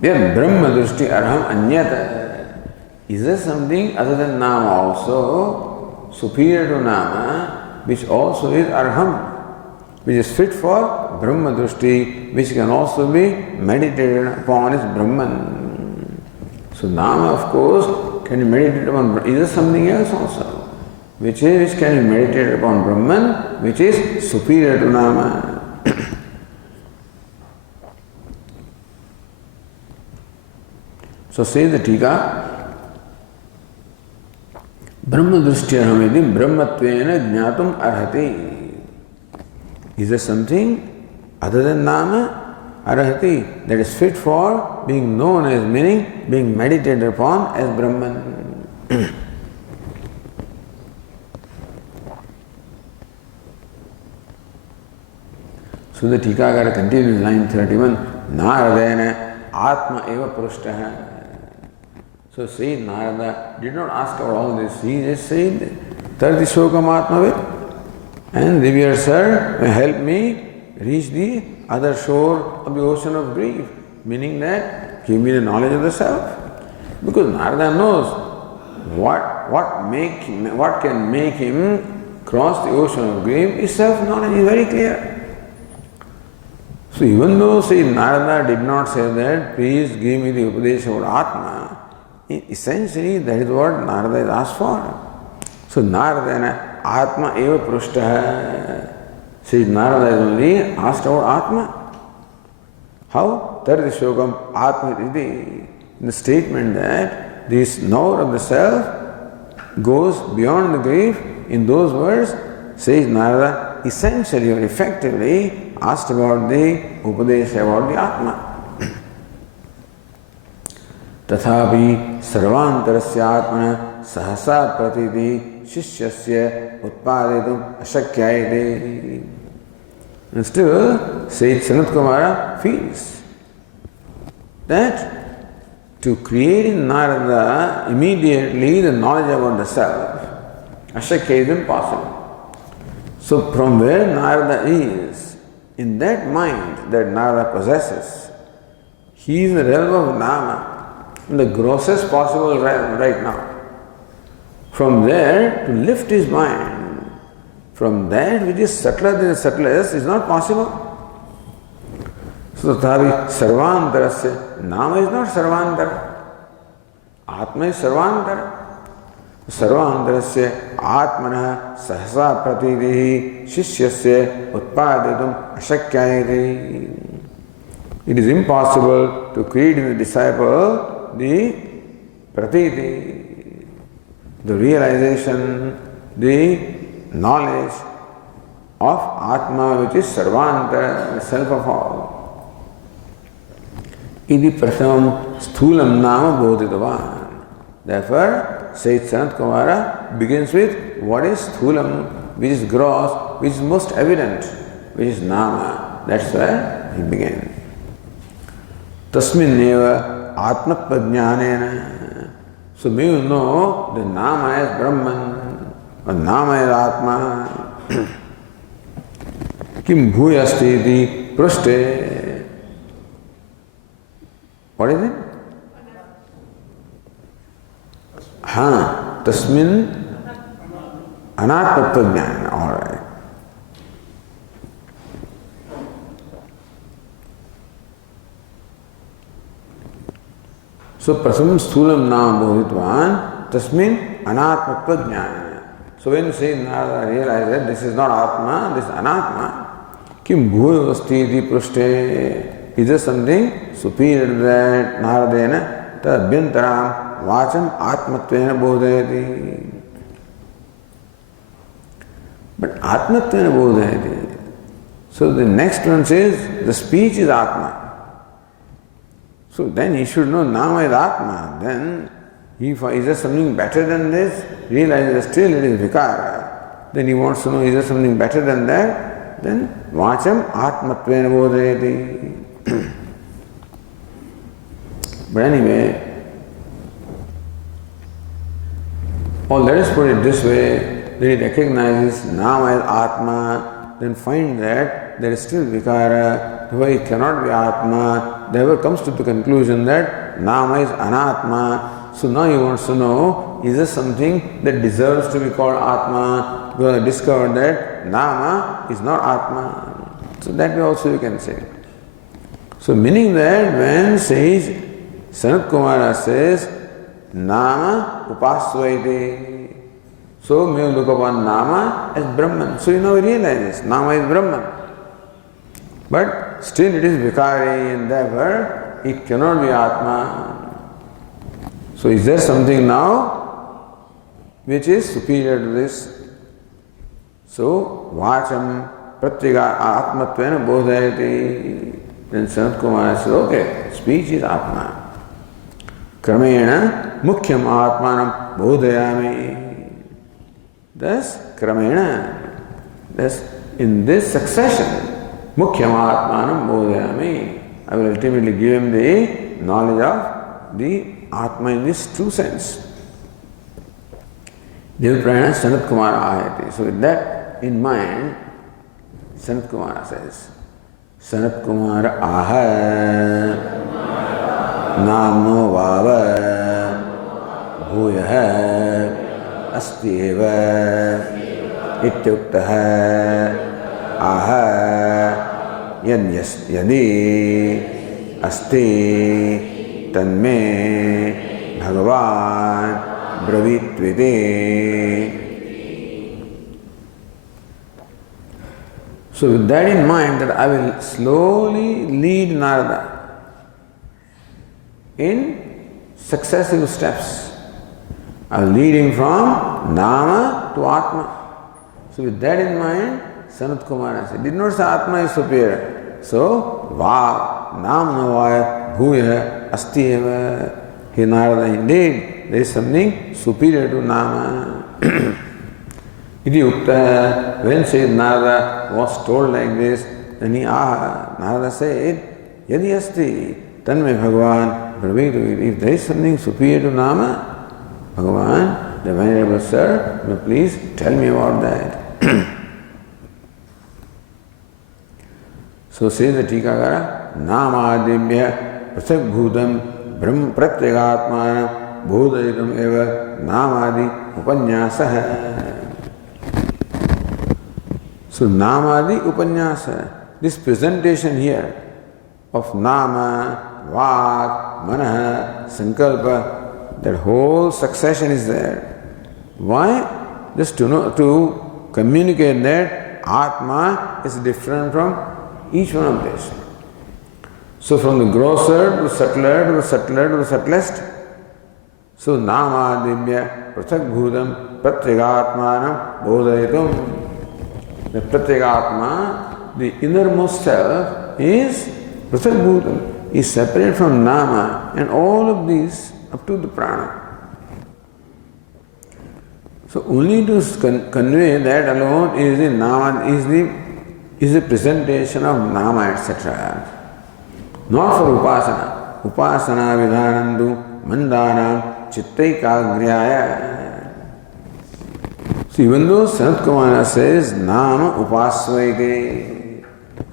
Then Brahma Drushti Arham Anyata. Is there something other than Nama also superior to Nama, which also is Arham, which is fit for Brahma Drushti, which can also be meditated upon as Brahman? So Nama, of course, can be meditated upon. Is there something else also, which can be meditated upon Brahman, which is superior to Nama? So says the Tika, Brahma Drishtyarhamiti Brahmatvena Jnatum Arhati. Is there something other than Nama, Arhati, that is fit for being known as, meaning being meditated upon as Brahman? So the Tikakara continues in line 31, Naradena Atma Eva Prushtaha. So Sayyid Narada did not ask about all this. He just said, Tarti Shokam Atmavit, and revered sir may help me reach the other shore of the ocean of grief. Meaning that, give me the knowledge of the self. Because Narada knows what what can make him cross the ocean of grief is self-knowledge, is very clear. So even though Sri Narada did not say that, please give me the Upadesha about Atma, essentially that is what Narada is asked for. So Narada Atma eva prushtaha. Sri Narada is only asked about Atma. How? Tardi shokam Atma iti. In the statement that this knower of the self goes beyond the grief, in those words, says Narada essentially or effectively asked about the Upadesha about the Atma. तथापि सर्वांतरस्य आत्मनः सहसा प्रतीति शिष्यस्य उत्पादितुम् अशक्यते. And still, Sage Sanat Kumara feels that to create in Narada immediately the knowledge about the self, ashakya is impossible. So from where Narada is, in that mind that Narada possesses, he is in the realm of Nama, in the grossest possible realm right now. From there to lift his mind, from that which is subtler than the subtlest, is not possible. So tathapi sarvantarasya, Nama is not sarvantara, Atma is sarvantara. Sarvantarasya atmanah sahasa pratitihi shishyasya utpaditum ashakyayate. It is impossible to create in the disciple the pratiti, the realization, the knowledge of Atma, which is Sarvantara, the self of all. Idi prasamam sthulam nama bodhitavan. Therefore, Sage Sanat Kumara begins with what is sthulam, which is gross, which is most evident, which is nama. That's where he began. Tasmin neva Atma Prajnanena. So may you know the Nama is Brahman, or Nama is Atma. Kim bhuyasti iti prushte. What is it? Tasmin Anatma Prajnana. All right. So prasam sthulam nama bodhitvan tasmin anatma prajnana. So when you say Narada realize that this is not Atma, this is Anatma, kim bhuyavasti iti prushte. Is there something superior to that? Naradena tadbhyantaram vacham atmatvena bodhayati. But atmatvena bodhayati. So the next one says the speech is Atma. So then he should know Nama is Atma. Then is there something better than this? Realize that still it is Vikara. Then he wants to know, is there something better than that? Then Vacham Atmatvena bodhayati. But anyway, or let us put it this way, that he recognizes Nama is Atma, then find that there is still Vikara, therefore it cannot be Atma, therefore comes to the conclusion that Nama is Anatma. So now he wants to know, is there something that deserves to be called Atma? Because I discovered that Nama is not Atma. So that way also you can say. So meaning that when sage Sanat Kumara says, Nama upasvaiti, so may you look upon Nama as Brahman. So you now realize Nama is Brahman. But still it is Vikari and therefore it cannot be Atma. So is there something now which is superior to this? So Vacham Pratyega Atmatvena bodhayati. Then Sanat Kumara says, okay, speech is Atma. Kramena Mukhyam Atmanam bodhayami. Thus, Kramena, thus in this succession, Mukhyam Atmanam bodhayami. I will ultimately give him the knowledge of the Atma in this true sense. Devaprayana Sanat Kumara ahayati. So with that in mind, Sanat Kumara says, Sanat Kumara aha namo vava bhuyaha asti eva ityuktah aha yadi asti tanme bhagavan bravitvite. So with that in mind, that I will slowly lead Narada in successive steps. I will lead him from Nama to Atma. So with that in mind, Sanat Kumara said, did not say Atma is superior. So, Vav, Namna Vaya, Bhuya, Asti Eva. He Narada, indeed, there is something superior to Nama. Iti Ukta, when said Narada was told like this, then he Narada said, Yadi Asti, Tanme Bhagavan, Bravitu. If there is something superior to Nama, Bhagavan, the Venerable Sir, please tell me about that. So says the Tikakara, Namadibhya Prasak Bhutam Brahm Pratyagatmana Bodhayitam Eva Namadi Upanyasa. So Namadi Upanyasa, this presentation here of Nama, Vak, Manaha, Sankalpa, that whole succession is there. Why? Just to know, to communicate that Atma is different from each one of these. So from the grosser to the subtler to the subtler to the subtlest. So Nama Divya Prathak Bhutam Pratyagatmanam Bodhayitum. The Pratyagatma, the innermost self, is Prathak Bhutam, is separate from Nama and all of these up to the prana. So only to convey that alone is the Nama, is the presentation of Nama, etc. Not for Upasana. Upasana Vidhanandu Mandanam Chittaikagryaya. So even though Sanat Kumara says Nama Upasvaite,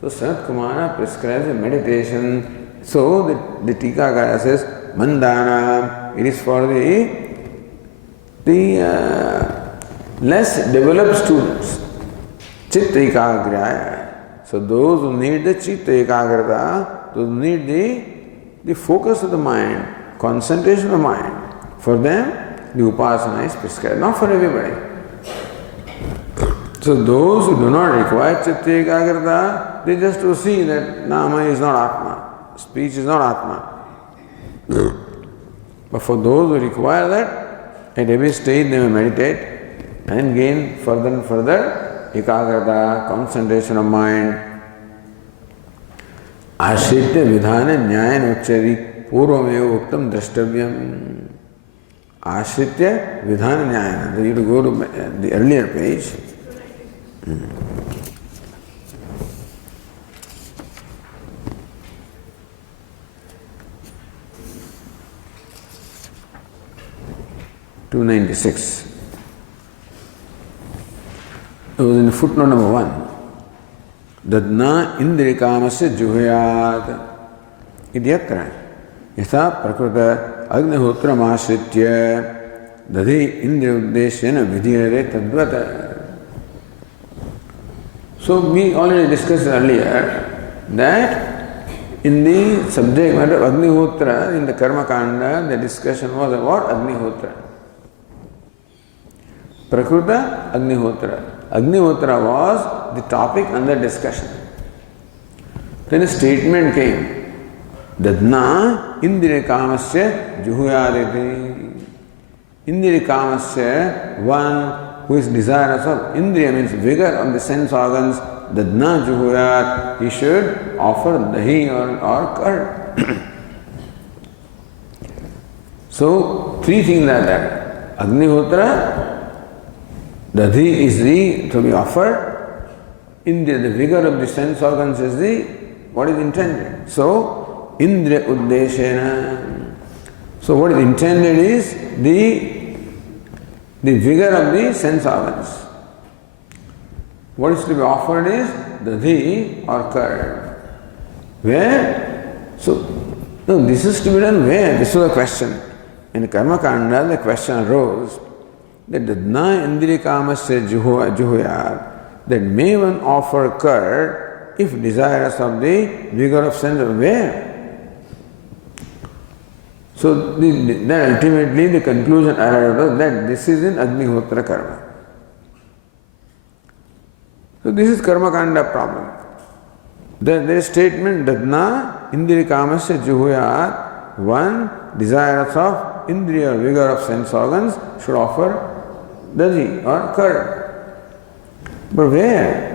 so Sanat Kumara prescribes a meditation. So the Tikakara says Mandana, it is for the less developed students. Chitta Ekagraya. So those who need the Chitta Ekagrata, those who need the focus of the mind, concentration of the mind, for them the Upasana is prescribed, not for everybody. So those who do not require Chitta Ekagrata, they just to see that Nama is not Atma, speech is not Atma. But for those who require that, at every stage they may meditate and gain further and further ekagrata, concentration of mind. Ashritya vidhana nyayan uchari purvameva uktam drashtavyam. Ashritya vidhana nyayan. You have to go to the earlier page. 296. It was in footnote number 1. Dadna indrikamasya juhayat idyatra yatha prakrita agnihotra masritya dadhi indriya uddeshyana vidhiyare tadvata. So we already discussed earlier that in the subject matter of Agnihotra, in the Karma Kanda, the discussion was about Agnihotra. Prakrita Agnihotra. Agnihotra was the topic under discussion. Then a statement came. Dadna indriya kamasya juhuyaditi. Indriya kamasya, one who is desirous of, indriya means vigor of the sense organs, dadna juhuyat, he should offer dahi or curd. So, three things are there. Agnihotra, dadhi is to be offered. Indriya, the vigor of the sense organs is what is intended. So, indriya uddeshena. So, what is intended is the vigor of the sense organs. What is to be offered is dadhi or curd. Where? So, no, this is to be done where? This was a question. In Karma Kanda, the question arose that Dadna Indriya Kamasya Juhuyat, that may one offer curd if desirous of the vigor of sense of where? So then ultimately the conclusion arrived was that this is in Agnihotra karma. So this is karma kanda problem. There is statement Dadna Indriya Kamasya Juhuyat, one desirous of Indriya, vigor of sense organs, should offer dahi or curd. But where?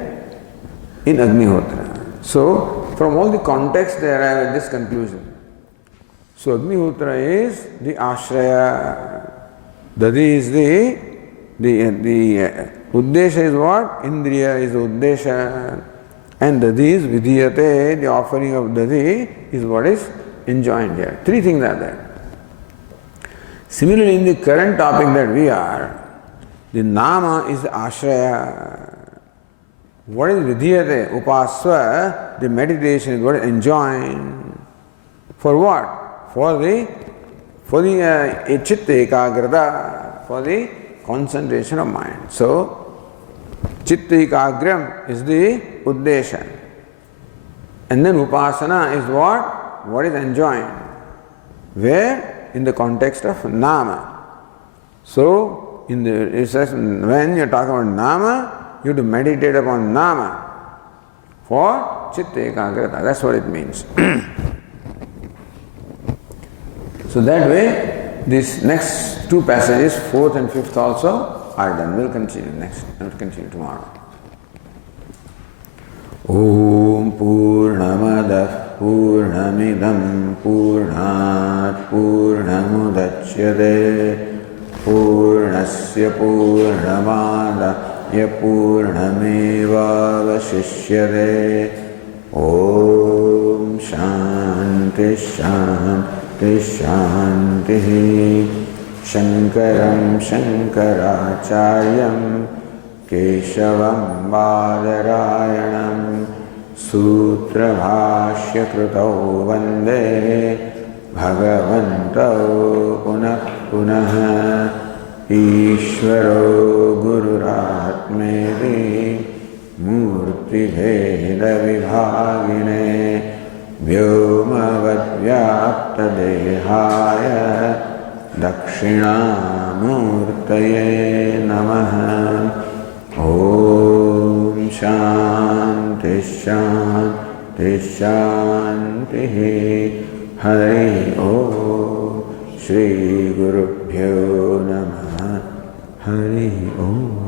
In Agnihotra. So from all the context they arrive at this conclusion. So Agnihotra is the ashraya. Dadi is the uddesha is what? Indriya is the uddesha. And dadi is vidhiyate, the offering of dadi is what is enjoined here. Three things are there. Similarly, in the current topic that we are, the nama is the ashraya. What is vidhiyate? Upasva, the meditation is what is enjoined. For what? For the chitta ekagrata, for the concentration of mind. So, chitta ekagram is the uddesha. And then upasana is what? What is enjoined. Where? In the context of nama. So, when you are talking about nama, you have to meditate upon nama for chitta ekagrata. That's what it means. So that way, these next two passages, fourth and fifth also, are done. We'll continue next. We'll continue tomorrow. Om Purnamada Purnamidam Purnat Purnamudachyate Purnasya Purnamada Purnameva Vashishyate. Om Shanti Shanti Shanti. Shankaram Shankaracharyam Keshavam Badarayanam Sutra Bhashya Krutau Vande Bhagavantau Punah Punah Ishvaro Gururatmedi Murti Bheda Vibhagine Vyomavad Vyapta Dehaya Dakshinamurtaye Namaha. Om Shanti Shanti Shanti. Hari Om. Shri Gurubhyo Namaha. Hari Om.